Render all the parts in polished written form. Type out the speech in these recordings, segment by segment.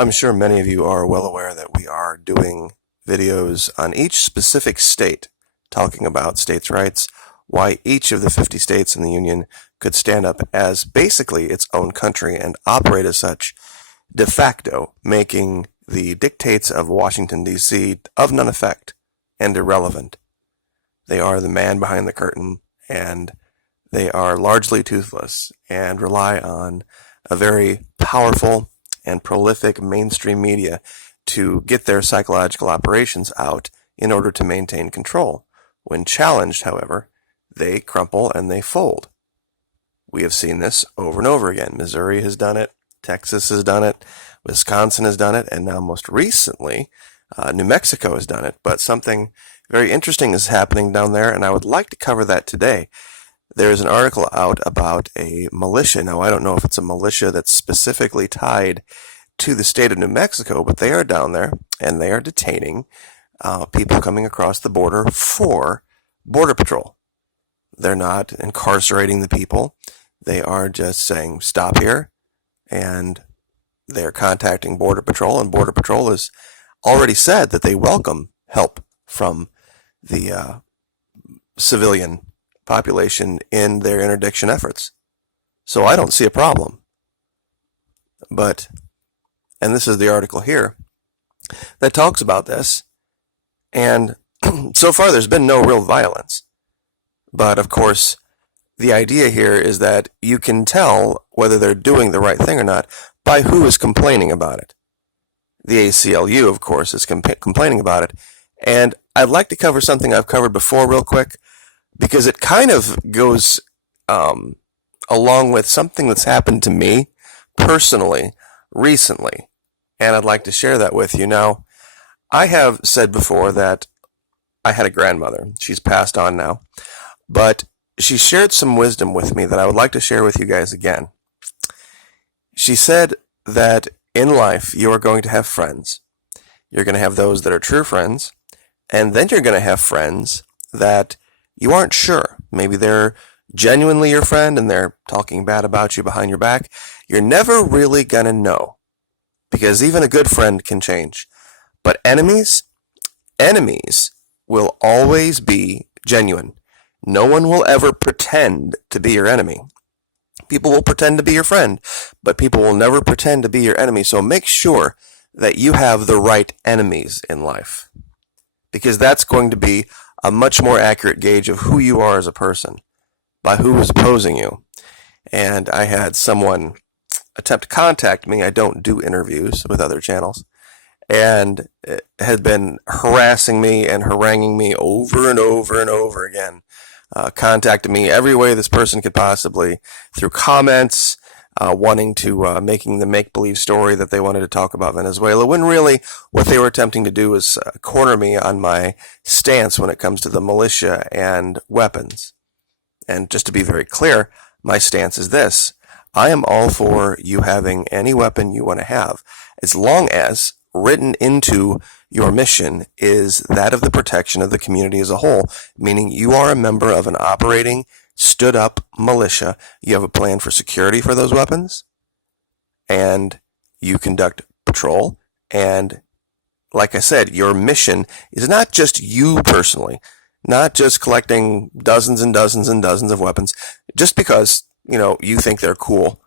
I'm sure many of you are well aware that we are doing videos on each specific state, talking about states' rights, why each of the 50 states in the Union could stand up as basically its own country and operate as such de facto, making the dictates of Washington, D.C. of none effect and irrelevant. They are the man behind the curtain, and they are largely toothless and rely on a very powerful and prolific mainstream media to get their psychological operations out in order to maintain control. When challenged, however, they crumple and they fold. We have seen this over and over again. Missouri has done it, Texas has done it, Wisconsin has done it, and now most recently, New Mexico has done it. But something very interesting is happening down there, and I would like to cover that today. There is an article out about a militia. Now, I don't know if it's a militia that's specifically tied to the state of New Mexico, but they are down there, and they are detaining people coming across the border for Border Patrol. They're not incarcerating the people. They are just saying, stop here, and they're contacting Border Patrol, and Border Patrol has already said that they welcome help from the civilian population in their interdiction efforts. So I don't see a problem. But, and this is the article here that talks about this, and so far there's been no real violence. But of course, the idea here is that you can tell whether they're doing the right thing or not by who is complaining about it. The ACLU, of course, is complaining about it. And I'd like to cover something I've covered before real quick, because it kind of goes along with something that's happened to me personally recently. And I'd like to share that with you. Now, I have said before that I had a grandmother. She's passed on now. But she shared some wisdom with me that I would like to share with you guys again. She said that in life, you are going to have friends. You're going to have those that are true friends, and then you're going to have friends that you aren't sure. Maybe they're genuinely your friend and they're talking bad about you behind your back. You're never really going to know, because even a good friend can change. But enemies will always be genuine. No one will ever pretend to be your enemy. People will pretend to be your friend, but people will never pretend to be your enemy. So make sure that you have the right enemies in life, because that's going to be a much more accurate gauge of who you are as a person by who is opposing you. And I had someone attempt to contact me. I don't do interviews with other channels, and had been harassing me and haranguing me over and over and over again. Contacted me every way this person could possibly, through comments, wanting to making the make-believe story that they wanted to talk about Venezuela, when really what they were attempting to do was corner me on my stance when it comes to the militia and weapons. And just to be very clear, my stance is this: I am all for you having any weapon you want to have, as long as written into your mission is that of the protection of the community as a whole, meaning you are a member of an operating, stood-up militia. You have a plan for security for those weapons, and you conduct patrol. And like I said, your mission is not just you personally, not just collecting dozens and dozens and dozens of weapons just because, you think they're cool,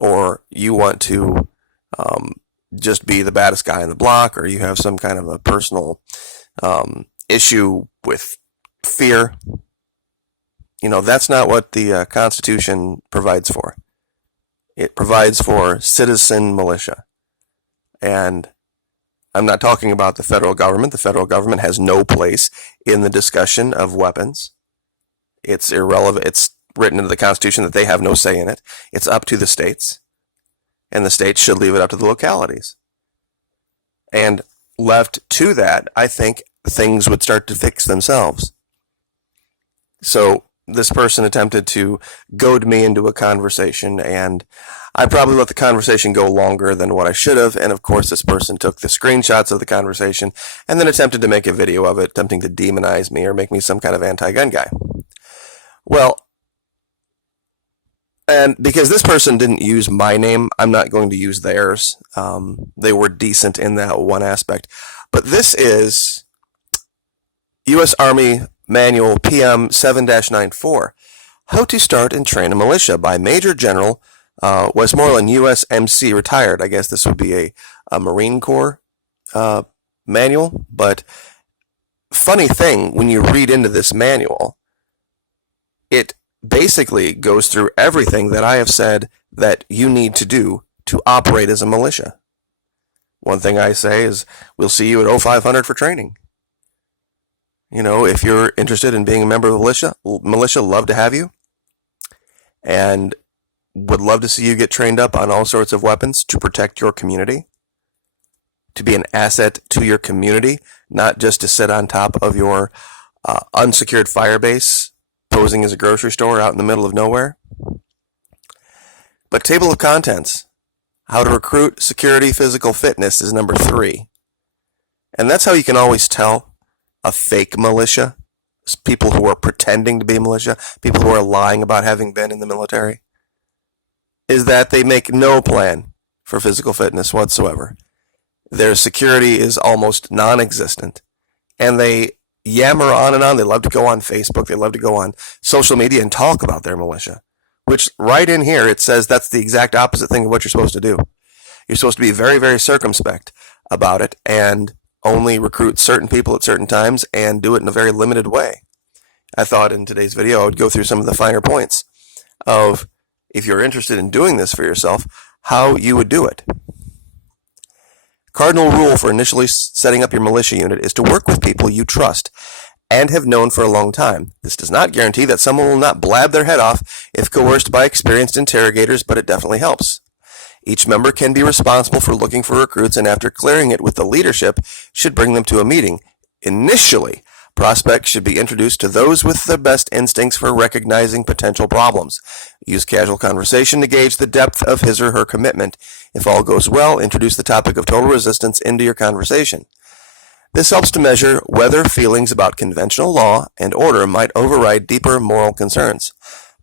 or you want to just be the baddest guy in the block, or you have some kind of a personal issue with fear. That's not what the Constitution provides for. It provides for citizen militia. And I'm not talking about the federal government. The federal government has no place in the discussion of weapons. It's irrelevant. It's written into the Constitution that they have no say in it. It's up to the states. And the states should leave it up to the localities. And left to that, I think things would start to fix themselves. So this person attempted to goad me into a conversation, and I probably let the conversation go longer than what I should have. And of course, this person took the screenshots of the conversation and then attempted to make a video of it, attempting to demonize me or make me some kind of anti-gun guy. Well, And because this person didn't use my name, I'm not going to use theirs. They were decent in that one aspect. But this is U.S. Army Manual PM 7-94, How to Start and Train a Militia by Major General Westmoreland, USMC, retired. I guess this would be a Marine Corps manual. But funny thing, when you read into this manual, it basically goes through everything that I have said that you need to do to operate as a militia. One thing I say is, we'll see you at 0500 for training. You know, if you're interested in being a member of the militia, love to have you. And would love to see you get trained up on all sorts of weapons to protect your community, to be an asset to your community, not just to sit on top of your unsecured fire base, posing as a grocery store out in the middle of nowhere. But table of contents, how to recruit, security, physical fitness is number 3. And that's how you can always tell a fake militia, people who are pretending to be a militia, people who are lying about having been in the military, is that they make no plan for physical fitness whatsoever. Their security is almost non-existent, and they yammer on and on. They love to go on Facebook. They love to go on social media and talk about their militia, which right in here, it says that's the exact opposite thing of what you're supposed to do. You're supposed to be very, very circumspect about it and only recruit certain people at certain times and do it in a very limited way. I thought in today's video I would go through some of the finer points of, if you're interested in doing this for yourself, how you would do it. Cardinal rule for initially setting up your militia unit is to work with people you trust and have known for a long time. This does not guarantee that someone will not blab their head off if coerced by experienced interrogators, but it definitely helps. Each member can be responsible for looking for recruits, and after clearing it with the leadership, should bring them to a meeting. Initially, prospects should be introduced to those with the best instincts for recognizing potential problems. Use casual conversation to gauge the depth of his or her commitment. If all goes well, introduce the topic of total resistance into your conversation. This helps to measure whether feelings about conventional law and order might override deeper moral concerns.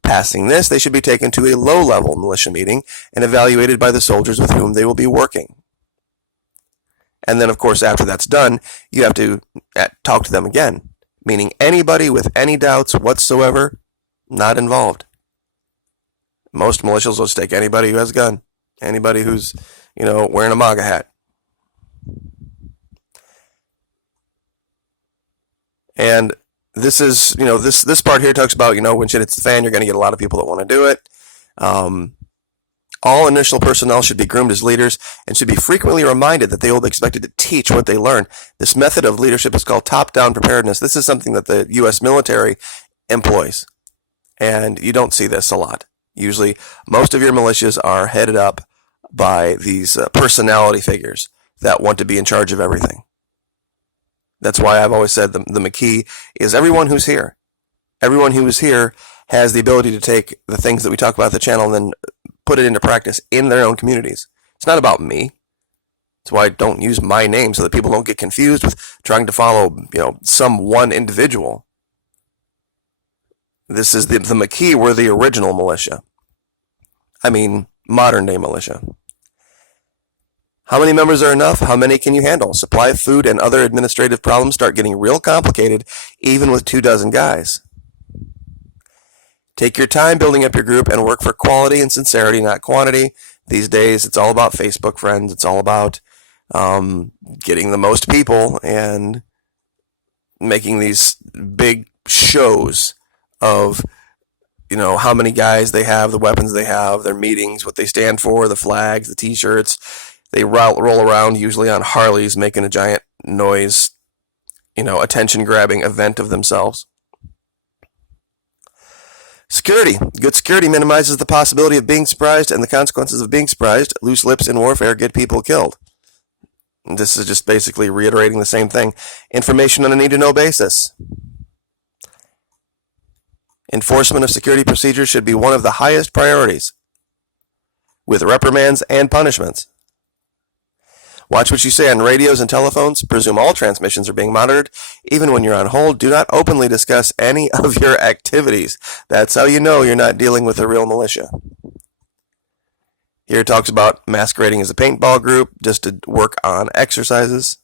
Passing this, they should be taken to a low-level militia meeting and evaluated by the soldiers with whom they will be working. And then, of course, after that's done, you have to talk to them again, meaning anybody with any doubts whatsoever, not involved. Most militias will just take anybody who has a gun, anybody who's, wearing a MAGA hat. And this is, this part here talks about, when shit hits the fan, you're going to get a lot of people that want to do it. All initial personnel should be groomed as leaders and should be frequently reminded that they will be expected to teach what they learn. This method of leadership is called top-down preparedness. This is something that the U.S. military employs, and you don't see this a lot. Usually, most of your militias are headed up by these personality figures that want to be in charge of everything. That's why I've always said the McKee is everyone who's here. Everyone who is here has the ability to take the things that we talk about at the channel and then put it into practice in their own communities. It's not about me. That's why I don't use my name, so that people don't get confused with trying to follow, some one individual. This is the McKee were the original militia. I mean, modern day militia. How many members are enough? How many can you handle? Supply of food and other administrative problems start getting real complicated, even with 24 guys. Take your time building up your group and work for quality and sincerity, not quantity. These days, it's all about Facebook friends. It's all about getting the most people and making these big shows of, how many guys they have, the weapons they have, their meetings, what they stand for, the flags, the t-shirts. They roll around usually on Harleys, making a giant noise, attention-grabbing event of themselves. Security. Good security minimizes the possibility of being surprised and the consequences of being surprised. Loose lips in warfare get people killed. This is just basically reiterating the same thing. Information on a need-to-know basis. Enforcement of security procedures should be one of the highest priorities, with reprimands and punishments. Watch what you say on radios and telephones. Presume all transmissions are being monitored. Even when you're on hold, do not openly discuss any of your activities. That's how you know you're not dealing with a real militia. Here it talks about masquerading as a paintball group just to work on exercises.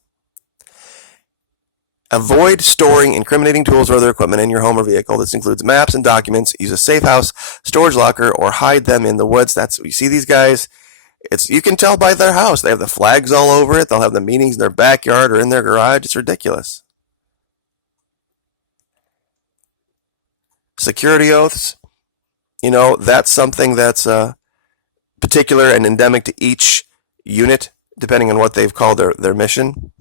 Avoid storing incriminating tools or other equipment in your home or vehicle. This includes maps and documents. Use a safe house, storage locker, or hide them in the woods. You see these guys. You can tell by their house. They have the flags all over it. They'll have the meetings in their backyard or in their garage. It's ridiculous. Security oaths. That's something that's particular and endemic to each unit, depending on what they've called their mission.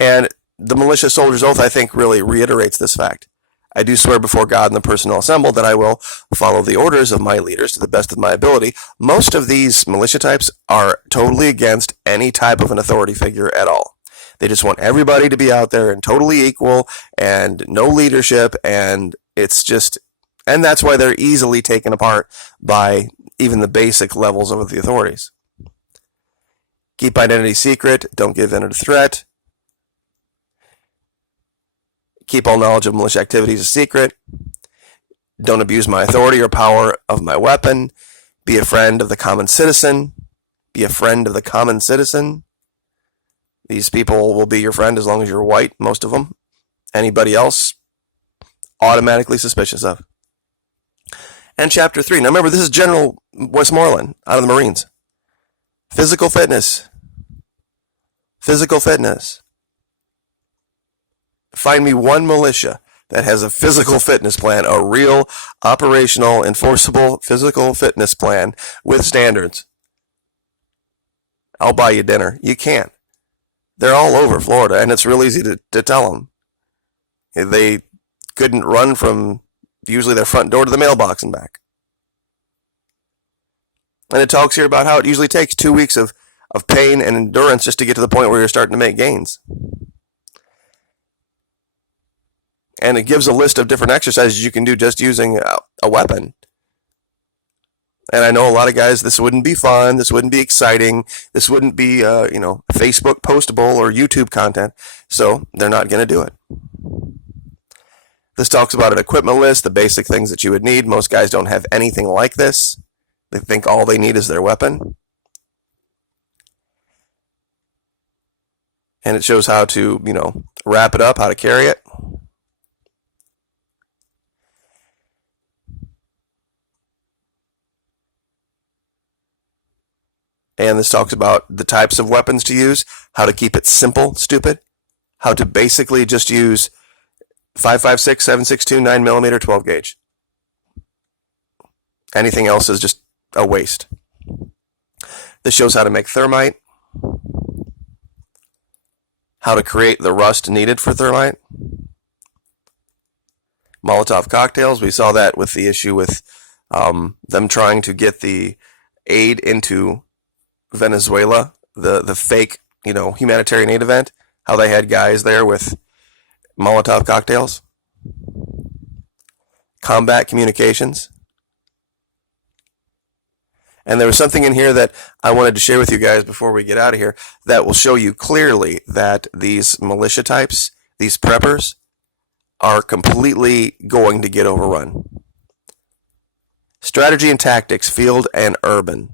And the militia soldier's oath, I think, really reiterates this fact. I do swear before God and the personnel assembled that I will follow the orders of my leaders to the best of my ability. Most of these militia types are totally against any type of an authority figure at all. They just want everybody to be out there and totally equal and no leadership, and that's why they're easily taken apart by even the basic levels of the authorities. Keep identity secret. Don't give in to threat. Keep all knowledge of militia activities a secret. Don't abuse my authority or power of my weapon. Be a friend of the common citizen. Be a friend of the common citizen. These people will be your friend as long as you're white, most of them. Anybody else, automatically suspicious of. And Chapter 3. Now remember, this is General Westmoreland out of the Marines. Physical fitness. Physical fitness. Find me one militia that has a physical fitness plan, a real, operational, enforceable physical fitness plan with standards. I'll buy you dinner. You can't. They're all over Florida, and it's real easy to tell them. They couldn't run from usually their front door to the mailbox and back. And it talks here about how it usually takes 2 weeks of pain and endurance just to get to the point where you're starting to make gains. And it gives a list of different exercises you can do just using a weapon. And I know a lot of guys, this wouldn't be fun, this wouldn't be exciting, this wouldn't be, Facebook postable or YouTube content, so they're not going to do it. This talks about an equipment list, the basic things that you would need. Most guys don't have anything like this. They think all they need is their weapon. And it shows how to, wrap it up, how to carry it. And this talks about the types of weapons to use, how to keep it simple, stupid, how to basically just use 5.56, 7.62, 9mm, 12 gauge. Anything else is just a waste. This shows how to make thermite, how to create the rust needed for thermite. Molotov cocktails, we saw that with the issue with them trying to get the aid into Venezuela, the fake, humanitarian aid event, how they had guys there with Molotov cocktails. Combat communications. And there was something in here that I wanted to share with you guys before we get out of here that will show you clearly that these militia types, these preppers, are completely going to get overrun. Strategy and tactics, field and urban.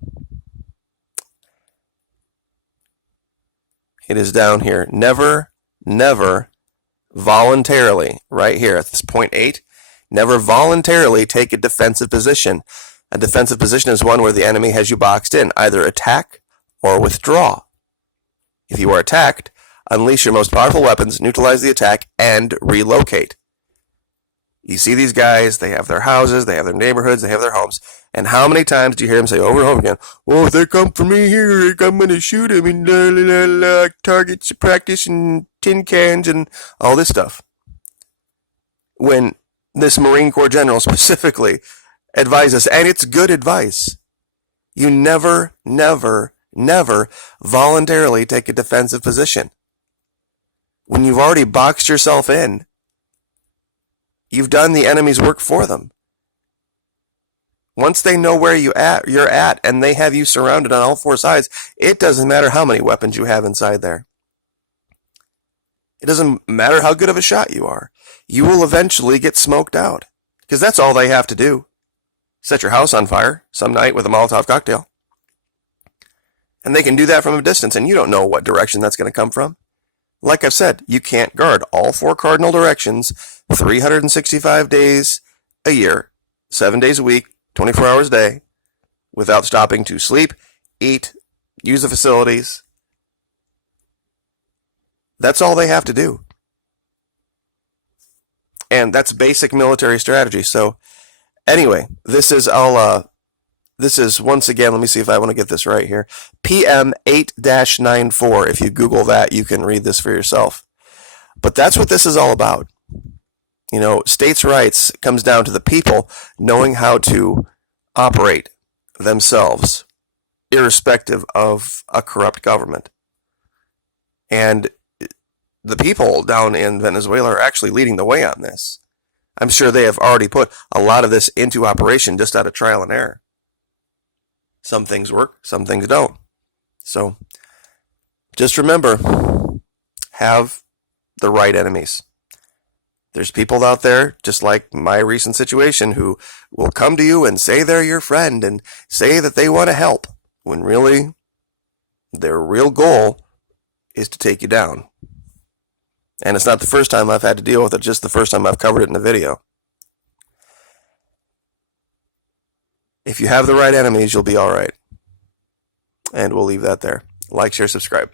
It is down here. Never voluntarily, right here at this point 8, never voluntarily take a defensive position. A defensive position is one where the enemy has you boxed in, either attack or withdraw. If you are attacked, unleash your most powerful weapons, neutralize the attack, and relocate. You see these guys, they have their houses, they have their neighborhoods, they have their homes. And how many times do you hear them say over and over again, well, if they come for me here, I'm going to shoot them and targets practice and tin cans and all this stuff. When this Marine Corps general specifically advises, and it's good advice, you never voluntarily take a defensive position. When you've already boxed yourself in, you've done the enemy's work for them. Once they know where you're at and they have you surrounded on all four sides, it doesn't matter how many weapons you have inside there. It doesn't matter how good of a shot you are. You will eventually get smoked out. Because that's all they have to do. Set your house on fire some night with a Molotov cocktail. And they can do that from a distance, and you don't know what direction that's going to come from. Like I've said, you can't guard all four cardinal directions 365 days a year, 7 days a week, 24 hours a day, without stopping to sleep, eat, use the facilities. That's all they have to do. And that's basic military strategy. So anyway, this is once again, let me see if I want to get this right here. PM 8-94. If you Google that, you can read this for yourself. But that's what this is all about. You know, states' rights comes down to the people knowing how to operate themselves, irrespective of a corrupt government. And the people down in Venezuela are actually leading the way on this. I'm sure they have already put a lot of this into operation just out of trial and error. Some things work, some things don't. So just remember, have the right enemies. There's people out there, just like my recent situation, who will come to you and say they're your friend and say that they want to help, when really their real goal is to take you down. And it's not the first time I've had to deal with it, just the first time I've covered it in a video. If you have the right enemies, you'll be all right. And we'll leave that there. Like, share, subscribe.